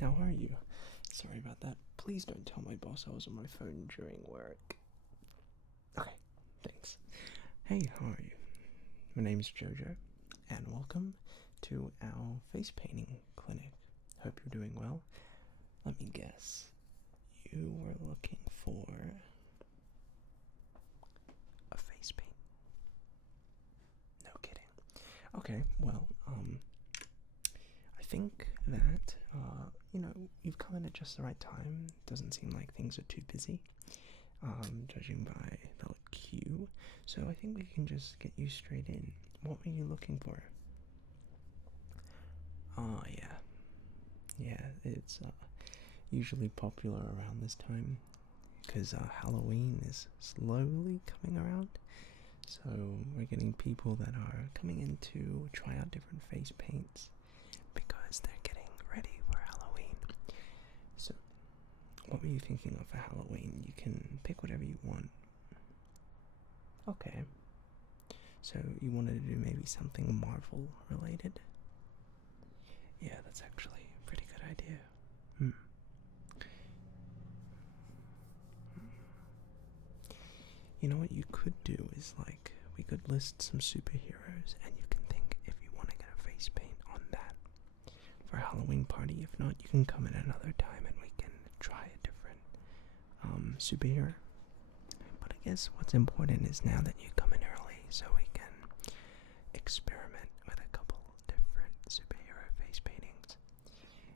How are you? Sorry about that. Please don't tell my boss I was on my phone during work. Okay, thanks. Hey, how are you? My name's Jojo, and welcome to our face painting clinic. Hope you're doing well. Let me guess. You were looking for a face paint. No kidding. Okay, well, I think that, you've come in at just the right time. Doesn't seem like things are too busy, judging by the queue. So I think we can just get you straight in. What were you looking for? Oh, yeah. Yeah, it's usually popular around this time because Halloween is slowly coming around. So we're getting people that are coming in to try out different face paints because they're getting ready for Halloween. So what were you thinking of for Halloween? You can pick whatever you want. Okay. So you wanted to do maybe something Marvel related? Yeah, that's actually a pretty good idea. Hmm. You know what you could do is, like, we could list some superheroes and you can think if you want to get a face paint on that for a Halloween party. If not, you can come in another time and we can try a different superhero. But I guess what's important is now that you come in early so we can experiment with a couple different superhero face paintings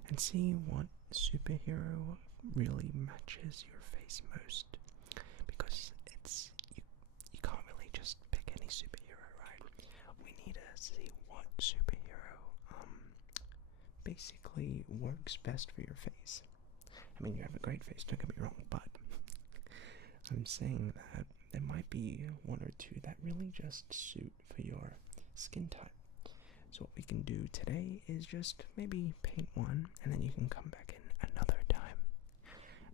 and see what superhero really matches your face most, because you can't really just pick any superhero, right? We need to see what superhero basically works best for your face. I mean, you have a great face, don't get me wrong, but I'm saying that there might be one or two that really just suit for your skin type. So what we can do today is just maybe paint one, and then you can come back in another time,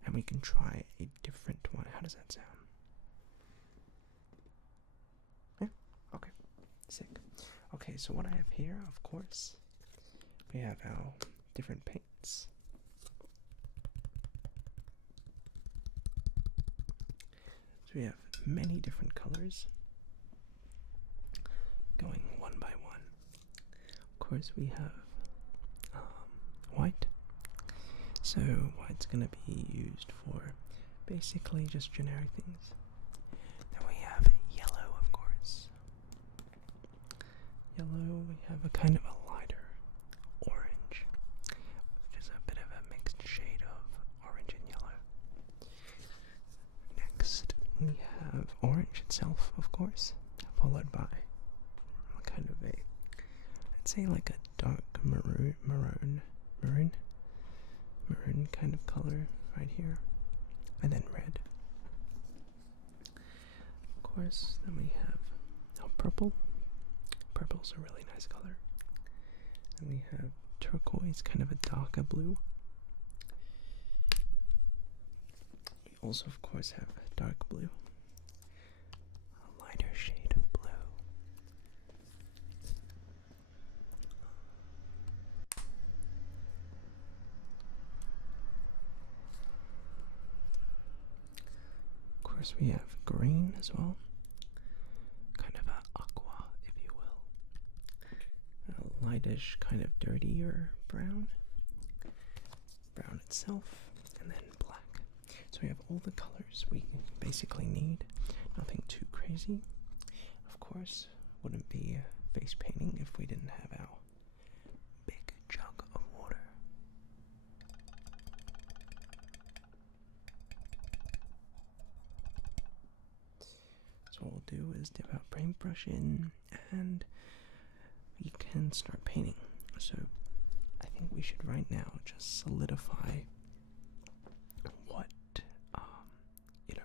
and we can try a different one. How does that sound? Yeah? Okay. Sick. Okay, so what I have here, of course, we have our different paints. So we have many different colors going one by one. Of course, we have white. So white's going to be used for basically just generic things. Then we have yellow, of course. Yellow, we have a kind of a lighter orange, which is a bit of a mixed shade of orange and yellow. Next, we have orange itself, of course, followed by kind of I'd say like a dark maroon kind of color right here, and then red. Of course, then we have purple. Purple's a really nice color. And we have turquoise, kind of a darker blue. We also, of course, have dark blue, a lighter shade of blue. Of course, we have green as well, kind of a aqua, if you will. A lightish, kind of dirtier brown itself, and then black. So we have all the colors we basically need, nothing too crazy. Of course, wouldn't be face painting if we didn't have our big jug of water. So what we'll do is dip our paintbrush in and we can start painting. So I think we should right now just solidify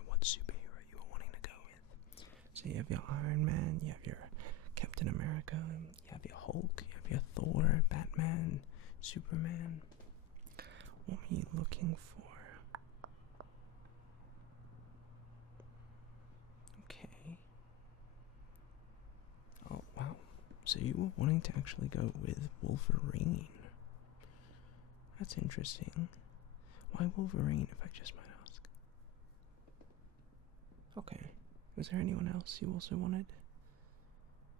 what superhero you are wanting to go with. So you have your Iron Man, you have your Captain America, you have your Hulk, you have your Thor, Batman, Superman. What are you looking for? Okay. Oh, wow. So you were wanting to actually go with Wolverine. That's interesting. Why Wolverine, if I just might ask? Okay. Was there anyone else you also wanted?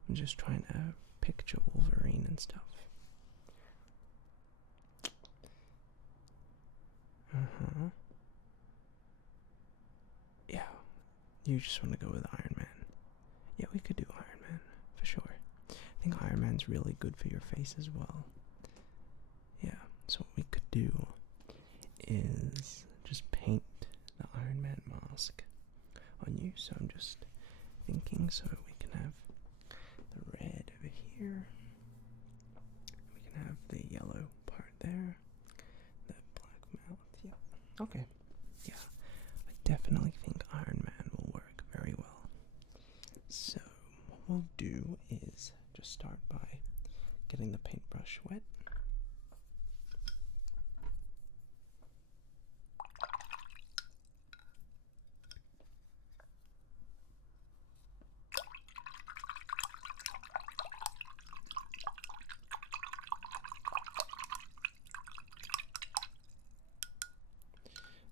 I'm just trying to picture Wolverine and stuff. Uh-huh. Yeah. You just want to go with Iron Man. Yeah, we could do Iron Man, for sure. I think Iron Man's really good for your face as well. Yeah, so what we could do is just paint the Iron Man mask on you. So I'm just thinking, so we can have the red over here. We can have the yellow part there. The black mouth, yeah. Okay, yeah. I definitely think Iron Man will work very well. So what we'll do is just start by getting the paintbrush wet.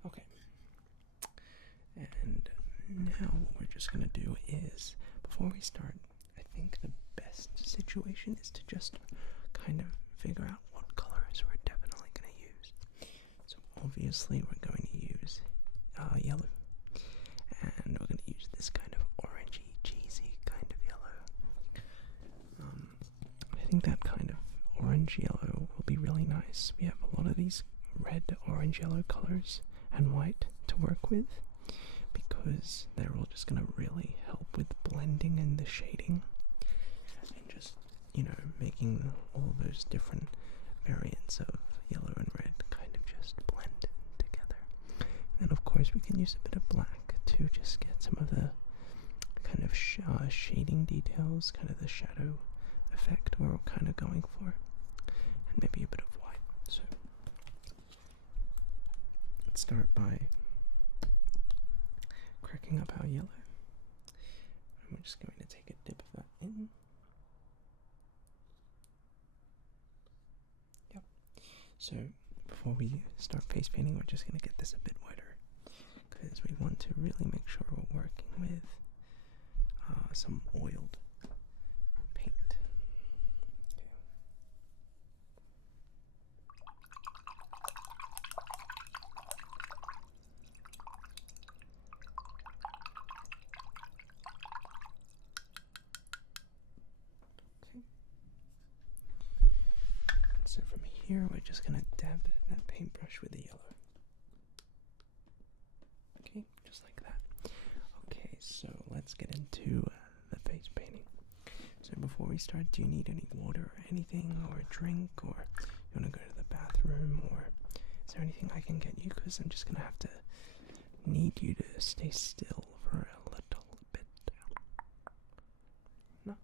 Okay. And now what we're just going to do is, before we start, I think the best situation is to just kind of figure out what colors we're definitely going to use. So obviously we're going to use yellow. And we're going to use this kind of orangey, cheesy kind of yellow. I think that kind of orange yellow will be really nice. We have a lot of these red, orange, yellow colors and white to work with, because they're all just going to really help with blending and the shading, and just, you know, making all those different variants of yellow and red kind of just blend together. And of course we can use a bit of black to just get some of the kind of shading details, kind of the shadow effect we're kind of going for, and maybe a bit of white. So let's start by cracking up our yellow. And we're just going to take a dip of that in. Yep. So before we start face painting, we're just going to get this a bit wetter, because we want to really make sure we're working with some oiled paint. Okay. So from here, we're just going to dab that paintbrush with the yellow. Okay, just like that. Okay, so let's get into the face painting. So before we start, do you need any water or anything, or a drink, or you want to go to the bathroom, or is there anything I can get you? Because I'm just going to have to need you to stay still for a little bit. No?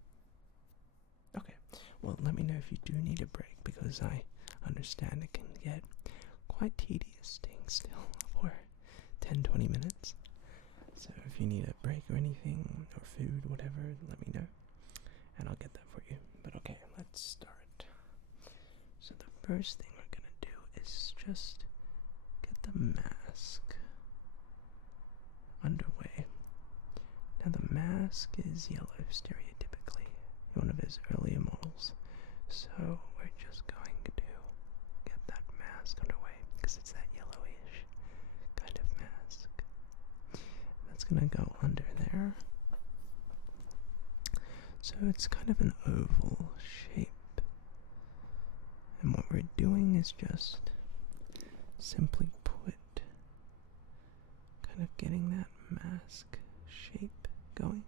Okay, well, let me know if you do need a break, because I understand it can get quite tedious staying still for 10-20 minutes. So if you need a break or anything, or food, whatever, let me know, and I'll get that for you. But okay, let's start. So the first thing we're gonna do is just get the mask underway. Now the mask is yellow, stereotypically, one of his earlier models. So we're just going to get that mask underway, because it's that yellowish kind of mask. That's gonna go under there. So it's kind of an oval shape. And what we're doing is just simply put, kind of getting that mask shape going.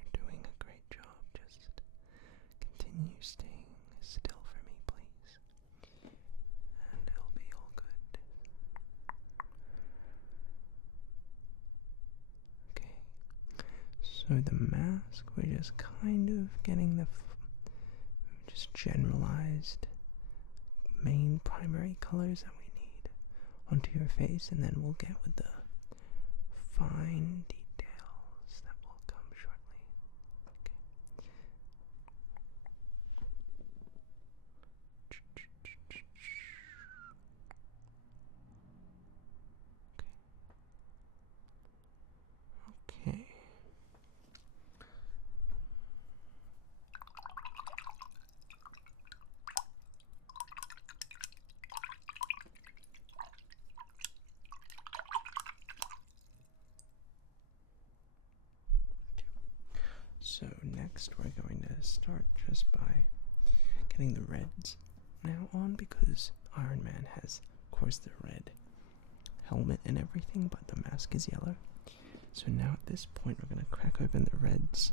You're doing a great job. Just continue staying still for me, please. And it'll be all good. Okay. So the mask, we're just kind of getting the just generalized main primary colors that we need onto your face, and then we'll get with the fine details that will come shortly. Okay. Okay. So next we're going to start just by getting the reds now on, because Iron Man has, of course, the red helmet and everything, but the mask is yellow. So now at this point we're going to crack open the reds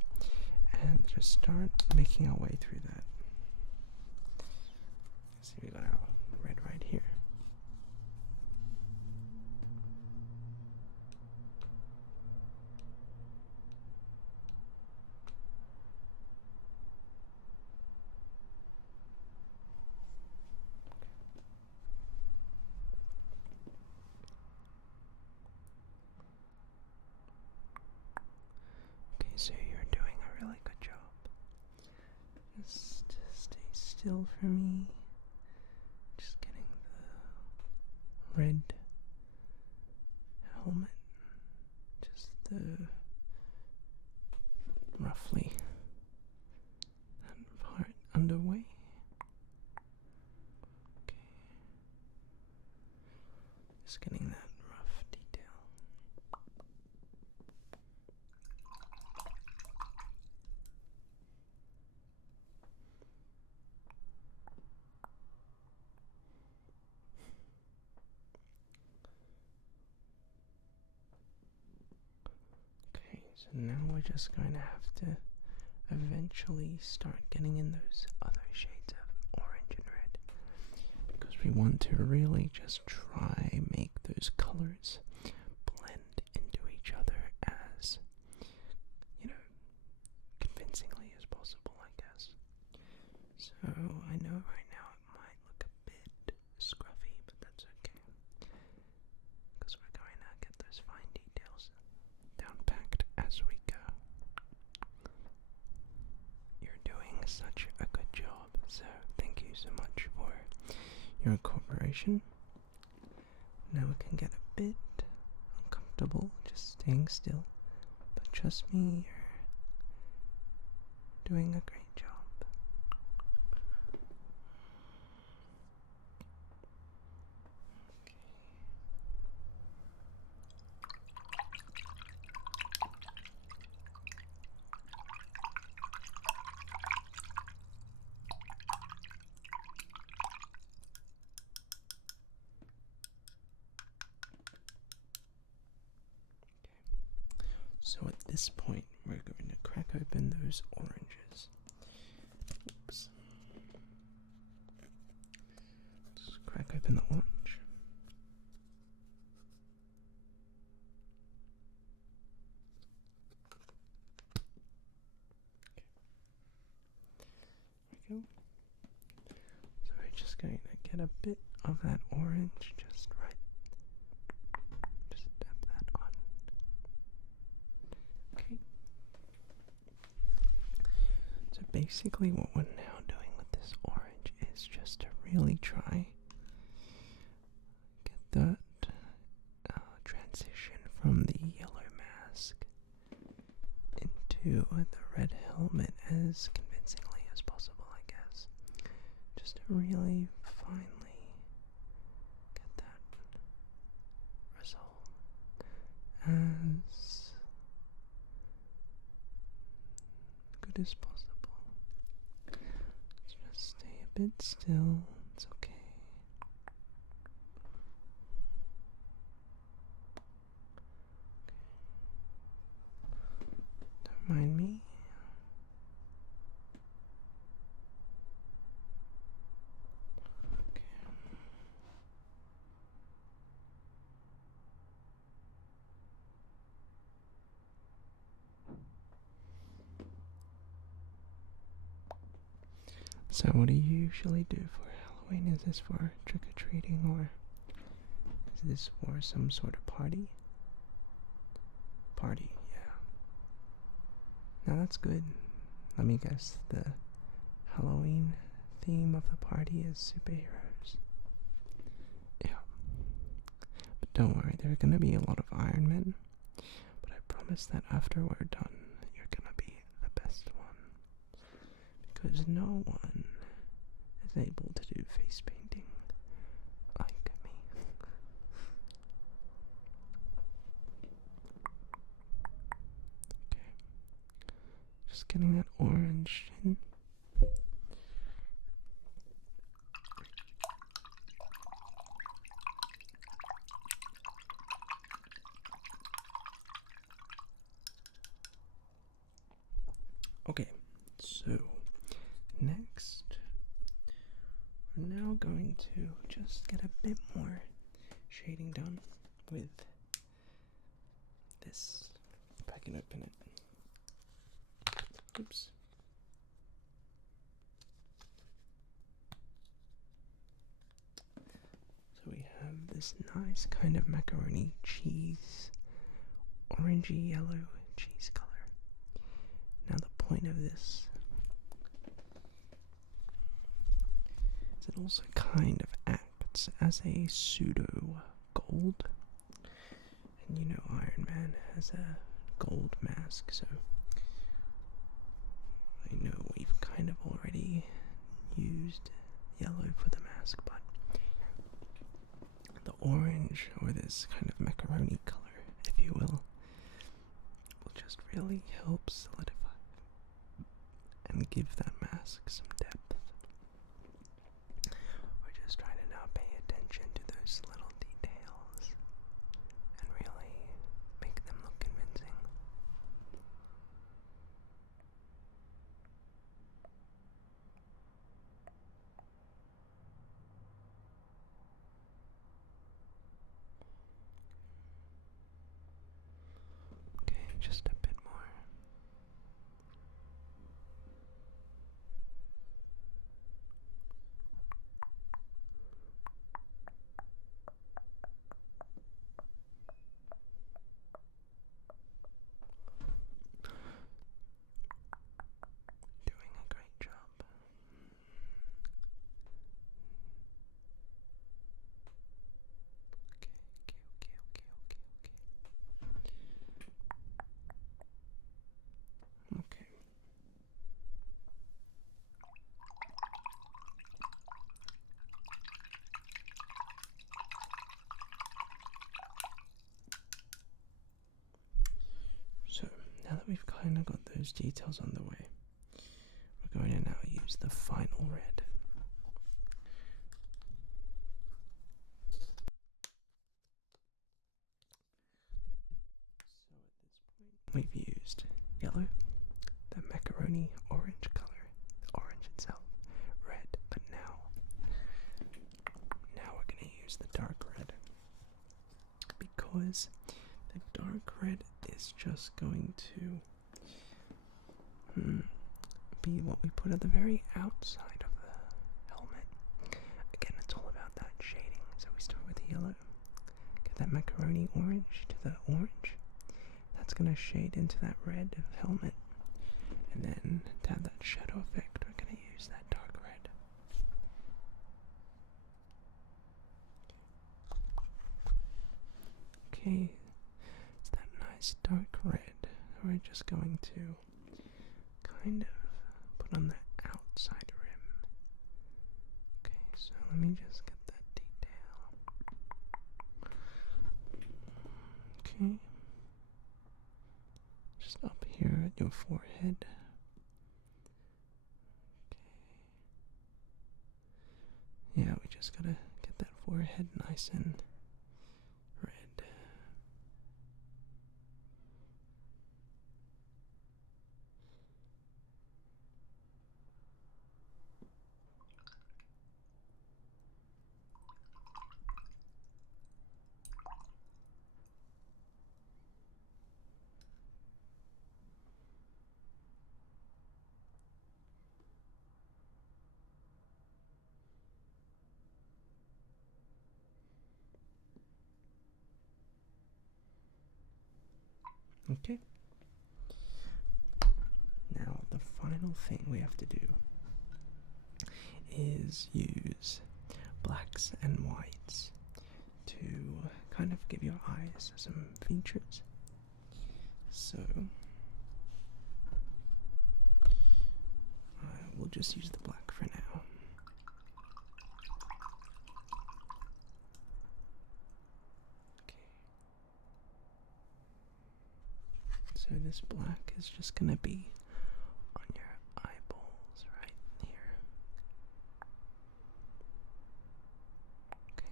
and just start making our way through that. See, we got our red right here. Okay, so you're doing a really good job. Just stay still for me. Just getting the red helmet, just the roughly that part underway. Okay, just getting that rough detail. Okay, so now we're just going to have to eventually start getting in those other shades of orange and red, because we want to really just try make those colors blend into each other as, convincingly as possible, I guess. So I know right now it might look a bit scruffy, but that's okay, because we're going to get those fine details down packed as we go. You're doing such a good job, so thank you so much for your cooperation. Now it can get a bit uncomfortable just staying still, but trust me, you're doing a great job. So at this point, we're going to crack open those oranges. Oops. Let's crack open the orange. Okay. There we go. So we're just going to get a bit of that orange just right. Just dab that on. Okay. So basically what we're now doing with this orange is just to really try get that transition from the yellow mask into the red helmet as convincingly as possible, I guess. Just to really finally get that result as good as possible. Let's just stay a bit still. It's okay. Don't mind me. Okay. So what do you usually do for point? Is this for trick-or-treating, or is this for some sort of party? Party, yeah. Now that's good. Let me guess, the Halloween theme of the party is superheroes. Yeah. But don't worry, there are gonna be a lot of Iron Men. But I promise that after we're done, you're gonna be the best one. Because no one is able to do face painting like me. Okay. Just getting that orange in. Okay, so next we're now going to just get a bit more shading done with this, if I can open it. Oops. So we have this nice kind of macaroni cheese, orangey yellow cheese color. Now the point of this is it also kind of acts as a pseudo gold. And you know Iron Man has a gold mask, so I know we've kind of already used yellow for the mask, but the orange, or this kind of macaroni color, if you will just really help solidify and give that mask some depth. We're just trying to now pay attention to those little details and really make them look convincing. Okay, just a bit more. Doing a great job. Okay. So, now that we've kind of got those details on the way, we're going to now use the final red. So at this point, we've used yellow, the macaroni orange color, the orange itself, red, but now we're going to use the dark red, because the dark red is just going to be what we put at the very outside of the helmet. Again, it's all about that shading, so we start with the yellow, get that macaroni orange to the orange, that's going to shade into that red helmet, and then to have that shadow effect, we're going to use that dark red. Okay, it's that nice dark red. We're just going to kind of put on the outside rim. Okay, so let me just get that detail. Okay. Just up here at your forehead. Okay. Yeah, we just gotta get that forehead nice and red. Okay. Now, the final thing we have to do is use blacks and whites to kind of give your eyes some features. So, we'll just use the black for now. Okay. So this black is just gonna be on your eyeballs right here. Okay.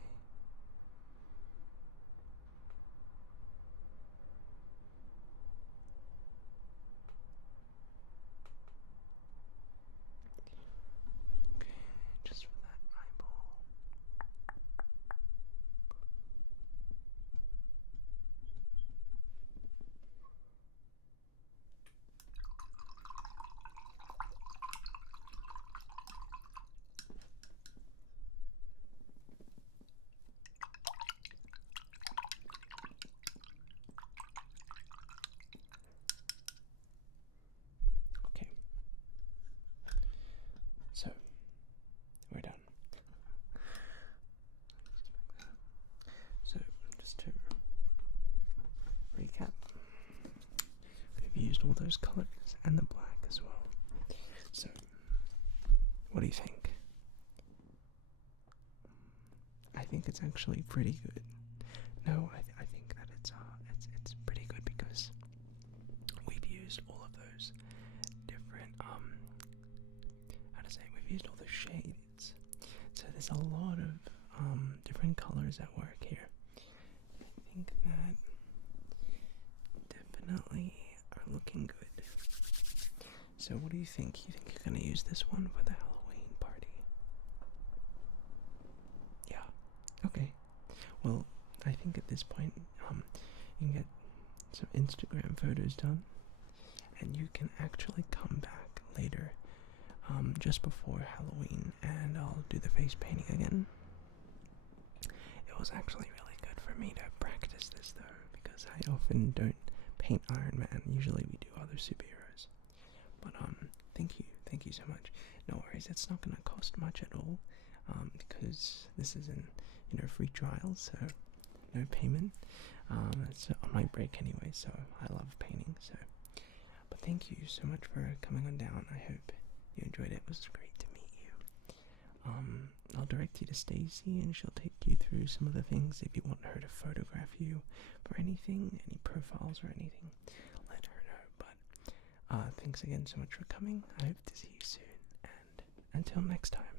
Okay, just for that eyeball. Okay. So, we're done. So, just to recap, we've used all those colors and the black as well. So, what do you think? I think it's actually pretty good. No, I think that it's pretty good because we've used all of those different how to say, we've used all the shades. So there's a lot of different colors at work here. I think that definitely are looking good. So what do you think? You think you're gonna use this one for the Halloween party? Yeah. Okay. Well, I think at this point, you can get some Instagram photos done, and you can actually come back later, just before Halloween, and I'll do the face painting again. It was actually really good for me to practice this though, because I often don't paint Iron Man. Usually we do other superheroes. But thank you so much. No worries, it's not gonna cost much at all, because this is an free trial, so no payment. It's on my break anyway, so I love painting. So, but thank you so much for coming on down. I hope you enjoyed it. It was great to meet you. I'll direct you to Stacy, and she'll take you through some of the things. If you want her to photograph you for anything, any profiles or anything, let her know. But thanks again so much for coming. I hope to see you soon, and until next time.